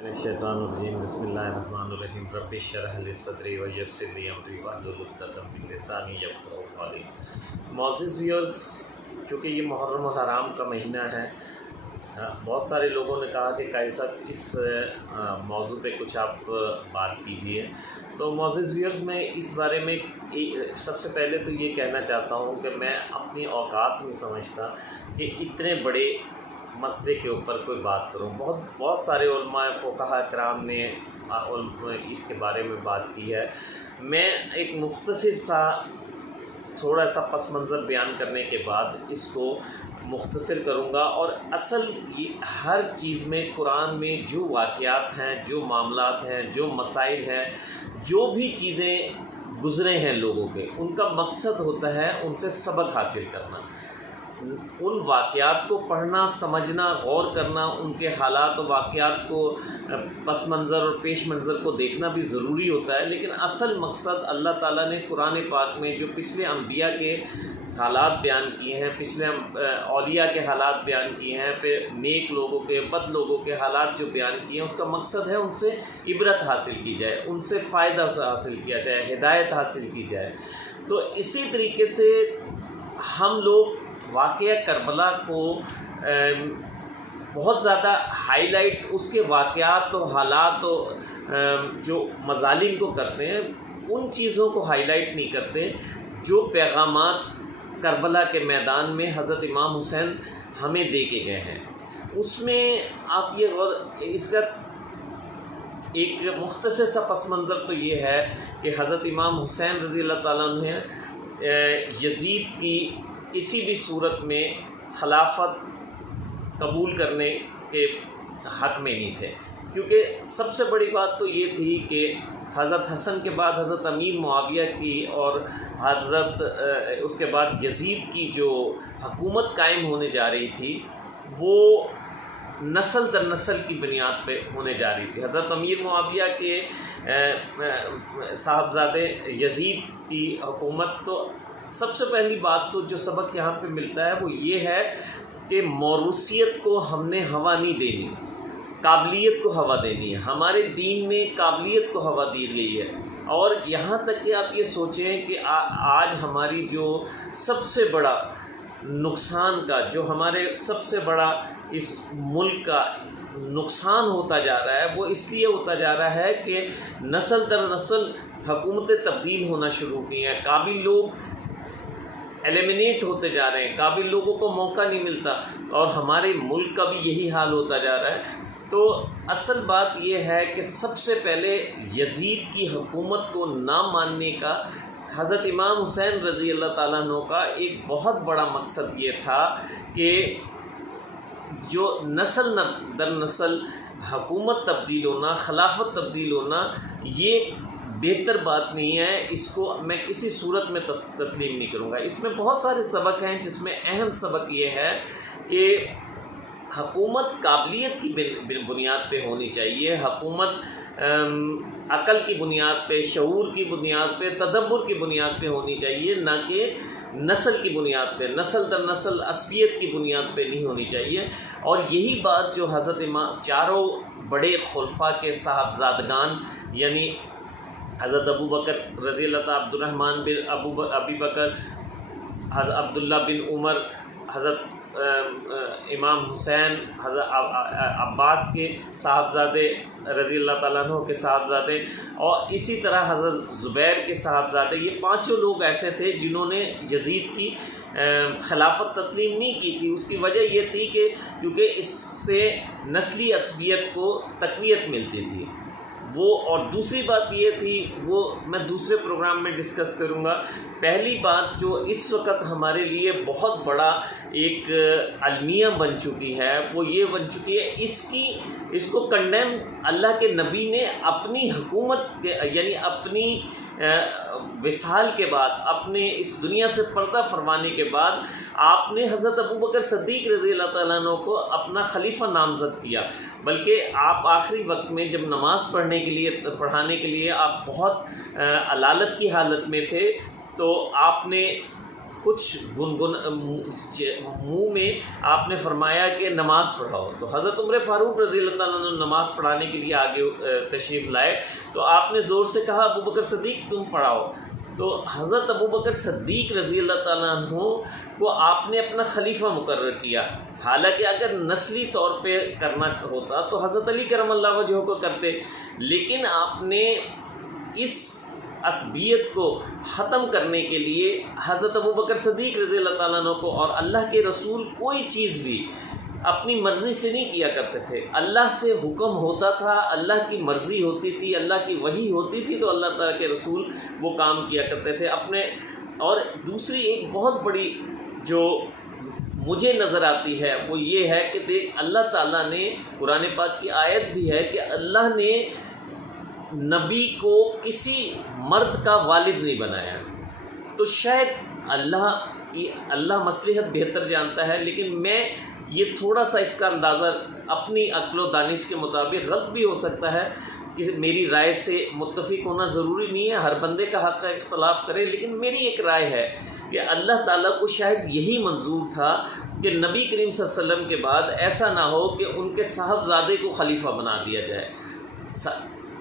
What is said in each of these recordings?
الشیطان الرجیم بسم اللہ الرحمن الرحیم رب اشرح لی صدری ویسر لی امری واحلل عقدۃ من لسانی یفقہوا قولی۔ معزز ویورز، چونکہ یہ محرم الحرام کا مہینہ ہے، بہت سارے لوگوں نے کہا کہ قاری صاحب اس موضوع پہ کچھ آپ بات کیجئے۔ تو معزز ویورز، میں اس بارے میں سب سے پہلے تو یہ کہنا چاہتا ہوں کہ میں اپنی اوقات نہیں سمجھتا کہ اتنے بڑے مسئلے کے اوپر کوئی بات کروں۔ بہت سارے علماء فقہاء کرام نے اس کے بارے میں بات کی ہے۔ میں ایک مختصر سا تھوڑا سا پس منظر بیان کرنے کے بعد اس کو مختصر کروں گا، اور اصل ہر چیز میں قرآن میں جو واقعات ہیں، جو معاملات ہیں، جو مسائل ہیں، جو بھی چیزیں گزرے ہیں لوگوں کے، ان کا مقصد ہوتا ہے ان سے سبق حاصل کرنا، ان واقعات کو پڑھنا، سمجھنا، غور کرنا، ان کے حالات و واقعات کو پس منظر اور پیش منظر کو دیکھنا بھی ضروری ہوتا ہے۔ لیکن اصل مقصد اللہ تعالیٰ نے قرآن پاک میں جو پچھلے انبیاء کے حالات بیان کیے ہیں، پچھلے اولیاء کے حالات بیان کیے ہیں، پھر نیک لوگوں کے، بد لوگوں کے حالات جو بیان کیے ہیں، اس کا مقصد ہے ان سے عبرت حاصل کی جائے، ان سے فائدہ حاصل کیا جائے، ہدایت حاصل کی جائے۔ تو اسی طریقے سے ہم لوگ واقعہ کربلا کو بہت زیادہ ہائی لائٹ، اس کے واقعات و حالات و جو مظالم کو کرتے ہیں، ان چیزوں کو ہائی لائٹ نہیں کرتے جو پیغامات کربلا کے میدان میں حضرت امام حسین ہمیں دے کے گئے ہیں۔ اس میں آپ اس کا ایک مختصر سا پس منظر تو یہ ہے کہ حضرت امام حسین رضی اللہ تعالیٰ عنہ یزید کی کسی بھی صورت میں خلافت قبول کرنے کے حق میں نہیں تھے، کیونکہ سب سے بڑی بات تو یہ تھی کہ حضرت حسن کے بعد حضرت امیر معاویہ کی اور اس کے بعد یزید کی جو حکومت قائم ہونے جا رہی تھی، وہ نسل در نسل کی بنیاد پہ ہونے جا رہی تھی۔ حضرت امیر معاویہ کے صاحبزادے یزید کی حکومت، تو سب سے پہلی بات تو جو سبق یہاں پہ ملتا ہے وہ یہ ہے کہ موروثیت کو ہم نے ہوا نہیں دینی، قابلیت کو ہوا دینی ہے۔ ہمارے دین میں قابلیت کو ہوا دی گئی ہے، اور یہاں تک کہ آپ یہ سوچیں کہ آج ہماری جو سب سے بڑا نقصان کا، جو ہمارے سب سے بڑا اس ملک کا نقصان ہوتا جا رہا ہے، وہ اس لیے ہوتا جا رہا ہے کہ نسل در نسل حکومتیں تبدیل ہونا شروع کی ہیں، قابل لوگ ایلیمنیٹ ہوتے جا رہے ہیں، قابل لوگوں کو موقع نہیں ملتا، اور ہمارے ملک کا بھی یہی حال ہوتا جا رہا ہے۔ تو اصل بات یہ ہے کہ سب سے پہلے یزید کی حکومت کو نہ ماننے کا حضرت امام حسین رضی اللہ تعالیٰ عنہ کا ایک بہت بڑا مقصد یہ تھا کہ جو نسل در نسل حکومت تبدیل ہونا، خلافت تبدیل ہونا، یہ بہتر بات نہیں ہے، اس کو میں کسی صورت میں تسلیم نہیں کروں گا۔ اس میں بہت سارے سبق ہیں، جس میں اہم سبق یہ ہے کہ حکومت قابلیت کی بنیاد پہ ہونی چاہیے، حکومت عقل کی بنیاد پہ، شعور کی بنیاد پہ، تدبر کی بنیاد پہ ہونی چاہیے، نہ کہ نسل کی بنیاد پہ، نسل در نسل عصبیت کی بنیاد پہ نہیں ہونی چاہیے۔ اور یہی بات جو حضرت چاروں بڑے خلفاء کے صاحبزادگان، یعنی حضرت ابو بکر رضی اللہ تعالیٰ، عبد الرحمن بن ابی بکر، حضرت عبداللہ بن عمر، حضرت امام حسین، حضرت عباس کے صاحبزادے رضی اللہ تعالیٰ عنہ کے صاحبزادے، اور اسی طرح حضرت زبیر کے صاحبزادے، یہ پانچوں لوگ ایسے تھے جنہوں نے یزید کی خلافت تسلیم نہیں کی تھی۔ اس کی وجہ یہ تھی کہ کیونکہ اس سے نسلی عصبیت کو تقویت ملتی تھی وہ، اور دوسری بات یہ تھی، وہ میں دوسرے پروگرام میں ڈسکس کروں گا۔ پہلی بات جو اس وقت ہمارے لیے بہت بڑا ایک المیہ بن چکی ہے، وہ یہ بن چکی ہے، اس کو کنڈیم اللہ کے نبی نے اپنی حکومت کے، یعنی اپنی وصال کے بعد، اپنے اس دنیا سے پردہ فرمانے کے بعد، آپ نے حضرت ابو بکر صدیق رضی اللہ تعالیٰ عنہ کو اپنا خلیفہ نامزد کیا، بلکہ آپ آخری وقت میں جب نماز پڑھانے کے لیے آپ بہت علالت کی حالت میں تھے، تو آپ نے کچھ گنگن منہ میں آپ نے فرمایا کہ نماز پڑھاؤ، تو حضرت عمر فاروق رضی اللہ تعالیٰ عنہ نماز پڑھانے کے لیے آگے تشریف لائے، تو آپ نے زور سے کہا ابو بکر صدیق تم پڑھاؤ، تو حضرت ابو بکر صدیق رضی اللہ تعالیٰ عنہ کو آپ نے اپنا خلیفہ مقرر کیا۔ حالانکہ اگر نسلی طور پہ کرنا ہوتا تو حضرت علی کرم اللہ وجہہ کو کرتے، لیکن آپ نے اس عصبیت کو ختم کرنے کے لیے حضرت ابو بکر صدیق رضی اللہ تعالیٰ عنہ کو، اور اللہ کے رسول کوئی چیز بھی اپنی مرضی سے نہیں کیا کرتے تھے، اللہ سے حکم ہوتا تھا، اللہ کی مرضی ہوتی تھی، اللہ کی وحی ہوتی تھی، تو اللہ تعالیٰ کے رسول وہ کام کیا کرتے تھے اپنے۔ اور دوسری ایک بہت بڑی جو مجھے نظر آتی ہے وہ یہ ہے کہ دیکھ اللہ تعالیٰ نے، قرآن پاک کی آیت بھی ہے کہ اللہ نے نبی کو کسی مرد کا والد نہیں بنایا، تو شاید اللہ مصلحت بہتر جانتا ہے، لیکن میں یہ تھوڑا سا اس کا اندازہ اپنی عقل و دانش کے مطابق غلط بھی ہو سکتا ہے کہ میری رائے سے متفق ہونا ضروری نہیں ہے، ہر بندے کا حق ہے اختلاف کرے، لیکن میری ایک رائے ہے کہ اللہ تعالیٰ کو شاید یہی منظور تھا کہ نبی کریم صلی اللہ علیہ وسلم کے بعد ایسا نہ ہو کہ ان کے صاحبزادے کو خلیفہ بنا دیا جائے۔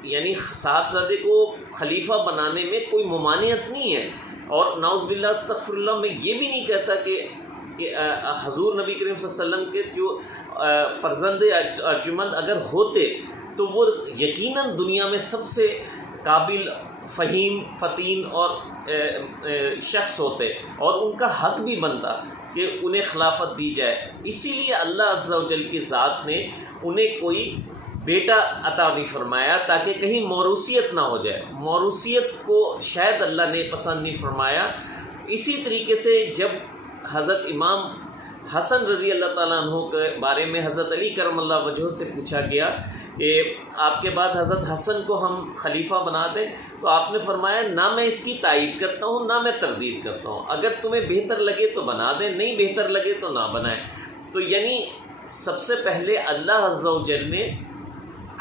یعنی صاحبزادے کو خلیفہ بنانے میں کوئی ممانعت نہیں ہے، اور نعوذ باللہ استغفر اللہ، میں یہ بھی نہیں کہتا کہ حضور نبی کریم صلی اللہ علیہ وسلم کے جو فرزند ارجمند اگر ہوتے تو وہ یقیناً دنیا میں سب سے قابل، فہیم، فطین اور شخص ہوتے، اور ان کا حق بھی بنتا کہ انہیں خلافت دی جائے۔ اسی لیے اللہ عز و جل کی ذات نے انہیں کوئی بیٹا عطا نہیں فرمایا تاکہ کہیں موروثیت نہ ہو جائے، موروثیت کو شاید اللہ نے پسند نہیں فرمایا۔ اسی طریقے سے جب حضرت امام حسن رضی اللہ تعالیٰ عنہ کے بارے میں حضرت علی کرم اللہ وجہہ سے پوچھا گیا کہ آپ کے بعد حضرت حسن کو ہم خلیفہ بنا دیں، تو آپ نے فرمایا نہ میں اس کی تائید کرتا ہوں نہ میں تردید کرتا ہوں، اگر تمہیں بہتر لگے تو بنا دیں، نہیں بہتر لگے تو نہ بنائیں۔ تو یعنی سب سے پہلے اللہ عز و جل نے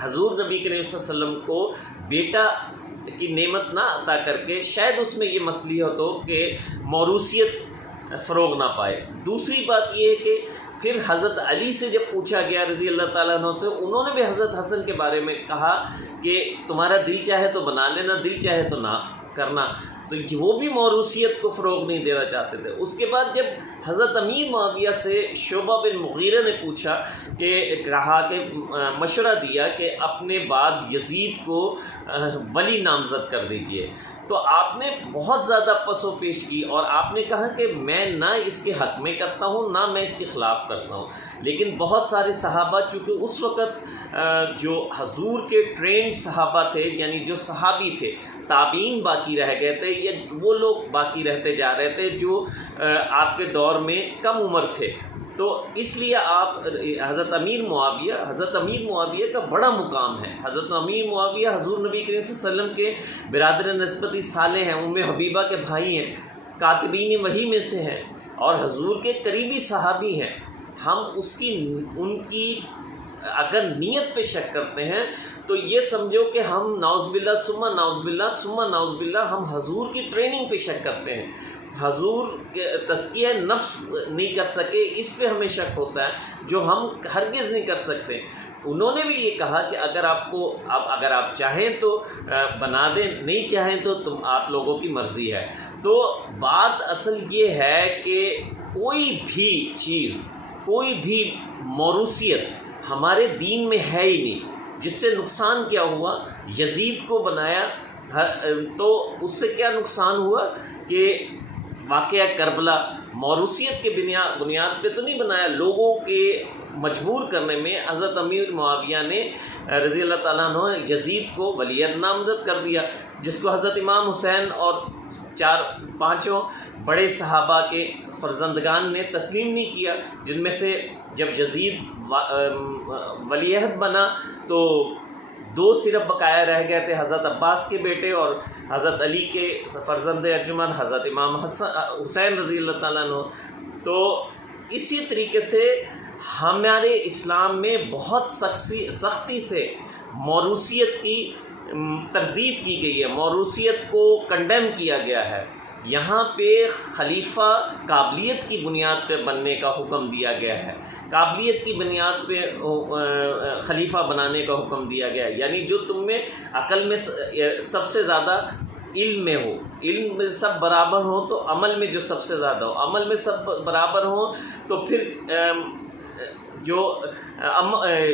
حضور نبی کریم صلی اللہ علیہ وسلم کو بیٹا کی نعمت نہ عطا کر کے شاید اس میں یہ مصلحت ہو کہ موروثیت فروغ نہ پائے۔ دوسری بات یہ ہے کہ پھر حضرت علی سے جب پوچھا گیا رضی اللہ تعالیٰ عنہ سے، انہوں نے بھی حضرت حسن کے بارے میں کہا کہ تمہارا دل چاہے تو بنا لینا، دل چاہے تو نہ کرنا، تو وہ بھی موروثیت کو فروغ نہیں دینا چاہتے تھے۔ اس کے بعد جب حضرت امیر معاویہ سے شعبہ بن مغیرہ نے پوچھا کہ کہا کہ مشورہ دیا کہ اپنے بعد یزید کو ولی نامزد کر دیجئے، تو آپ نے بہت زیادہ پس و پیش کی، اور آپ نے کہا کہ میں نہ اس کے حق میں کرتا ہوں نہ میں اس کے خلاف کرتا ہوں، لیکن بہت سارے صحابہ چونکہ اس وقت جو حضور کے ٹرینڈ صحابہ تھے، یعنی جو صحابی تھے، تابعین باقی رہ گئے تھے، یا وہ لوگ باقی رہتے جا رہے تھے جو آپ کے دور میں کم عمر تھے، تو اس لیے آپ حضرت امیر معاویہ کا بڑا مقام ہے۔ حضرت امیر معاویہ حضور نبی کریم صلی اللہ علیہ وسلم کے برادر نسبتی صالح ہیں، ام حبیبہ کے بھائی ہیں، کاتبین وحی میں سے ہیں، اور حضور کے قریبی صحابی ہیں۔ ہم ان کی اگر نیت پہ شک کرتے ہیں تو یہ سمجھو کہ ہم نعوذ باللہ ثم نعوذ باللہ ہم حضور کی ٹریننگ پہ شک کرتے ہیں، حضور کے تزکیہ نفس نہیں کر سکے اس پہ ہمیں شک ہوتا ہے، جو ہم ہرگز نہیں کر سکتے۔ انہوں نے بھی یہ کہا کہ اگر آپ چاہیں تو بنا دیں، نہیں چاہیں تو آپ لوگوں کی مرضی ہے۔ تو بات اصل یہ ہے کہ کوئی بھی چیز، کوئی بھی موروثیت ہمارے دین میں ہے ہی نہیں۔ جس سے نقصان کیا ہوا، یزید کو بنایا تو اس سے کیا نقصان ہوا کہ واقعہ کربلا موروثیت کے بنیاد پہ تو نہیں بنایا، لوگوں کے مجبور کرنے میں حضرت امیر معاویہ نے رضی اللہ تعالیٰ عنہ یزید کو ولی نامزد کر دیا، جس کو حضرت امام حسین اور 4-5 بڑے صحابہ کے فرزندگان نے تسلیم نہیں کیا، جن میں سے جب یزید ولی عہد بنا تو 2 صرف بقایا رہ گئے تھے، حضرت عباس کے بیٹے اور حضرت علی کے فرزند ارجمند حضرت امام حسین رضی اللہ تعالیٰ عنہ۔ تو اسی طریقے سے ہمارے اسلام میں بہت سختی سے موروثیت کی تردید کی گئی ہے، موروثیت کو کنڈیم کیا گیا ہے، یہاں پہ خلیفہ قابلیت کی بنیاد پہ بننے کا حکم دیا گیا ہے، قابلیت کی بنیاد پہ خلیفہ بنانے کا حکم دیا گیا ہے، یعنی جو تم میں عقل میں سب سے زیادہ علم میں ہو، علم میں سب برابر ہوں تو عمل میں جو سب سے زیادہ ہو، عمل میں سب برابر ہوں تو پھر جو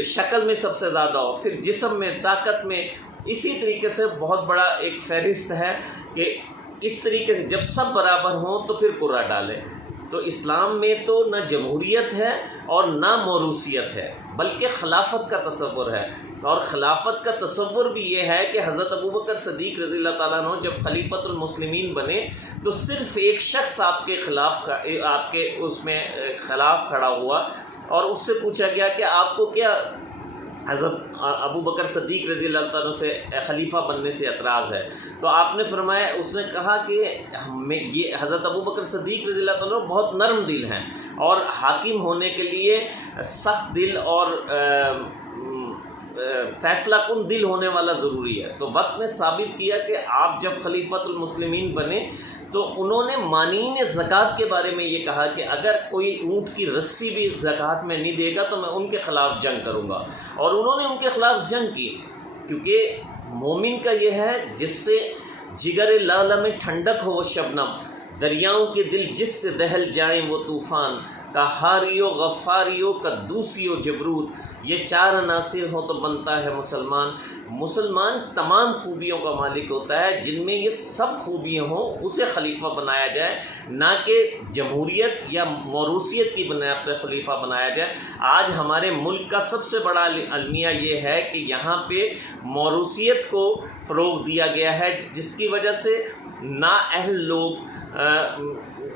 شکل میں سب سے زیادہ ہو، پھر جسم میں، طاقت میں، اسی طریقے سے بہت بڑا ایک فہرست ہے کہ اس طریقے سے جب سب برابر ہوں تو پھر کرہ ڈالے۔ تو اسلام میں تو نہ جمہوریت ہے اور نہ موروثیت ہے، بلکہ خلافت کا تصور ہے، اور خلافت کا تصور بھی یہ ہے کہ حضرت ابوبکر صدیق رضی اللہ تعالیٰ عنہ جب خلیفۃ المسلمین بنے تو صرف ایک شخص آپ کے خلاف، آپ کے اس میں خلاف کھڑا ہوا، اور اس سے پوچھا گیا کہ آپ کو کیا حضرت ابوبکر صدیق رضی اللہ تعالیٰ سے خلیفہ بننے سے اعتراض ہے؟ تو آپ نے فرمایا، اس نے کہا کہ ہمیں یہ حضرت ابوبکر صدیق رضی اللہ تعالیٰ بہت نرم دل ہیں، اور حاکم ہونے کے لیے سخت دل اور فیصلہ کن دل ہونے والا ضروری ہے۔ تو وقت نے ثابت کیا کہ آپ جب خلیفۃ المسلمین بنے تو انہوں نے مانعین زکوٰۃ کے بارے میں یہ کہا کہ اگر کوئی اونٹ کی رسی بھی زکوٰۃ میں نہیں دے گا تو میں ان کے خلاف جنگ کروں گا، اور انہوں نے ان کے خلاف جنگ کی، کیونکہ مومن کا یہ ہے جس سے جگر لالہ میں ٹھنڈک ہو وہ شبنم، دریاؤں کے دل جس سے دہل جائیں وہ طوفان، قہاریو غفاریو قدوسیو جبروت، یہ چار عناصر ہوں تو بنتا ہے مسلمان۔ مسلمان تمام خوبیوں کا مالک ہوتا ہے، جن میں یہ سب خوبیاں ہوں اسے خلیفہ بنایا جائے، نہ کہ جمہوریت یا موروثیت کی بنیاد پہ خلیفہ بنایا جائے۔ آج ہمارے ملک کا سب سے بڑا المیہ یہ ہے کہ یہاں پہ موروثیت کو فروغ دیا گیا ہے، جس کی وجہ سے نااہل لوگ،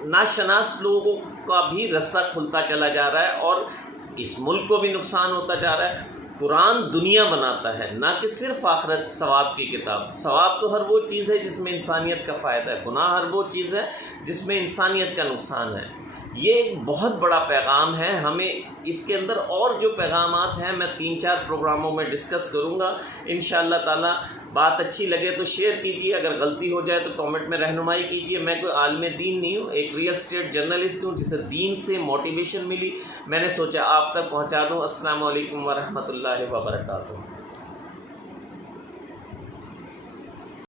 ناشناس لوگوں کا بھی رستہ کھلتا چلا جا رہا ہے، اور اس ملک کو بھی نقصان ہوتا جا رہا ہے۔ قرآن دنیا بناتا ہے، نہ کہ صرف آخرت ثواب کی کتاب۔ ثواب تو ہر وہ چیز ہے جس میں انسانیت کا فائدہ ہے، گناہ ہر وہ چیز ہے جس میں انسانیت کا نقصان ہے۔ یہ ایک بہت بڑا پیغام ہے، ہمیں اس کے اندر اور جو پیغامات ہیں میں 3-4 پروگراموں میں ڈسکس کروں گا انشاءاللہ تعالی۔ بات اچھی لگے تو شیئر کیجئے، اگر غلطی ہو جائے تو کامنٹ میں رہنمائی کیجئے۔ میں کوئی عالم دین نہیں ہوں، ایک ریئل اسٹیٹ جرنلسٹ ہوں جسے دین سے موٹیویشن ملی، میں نے سوچا آپ تک پہنچا دوں۔ السلام علیکم ورحمۃ اللہ وبرکاتہ۔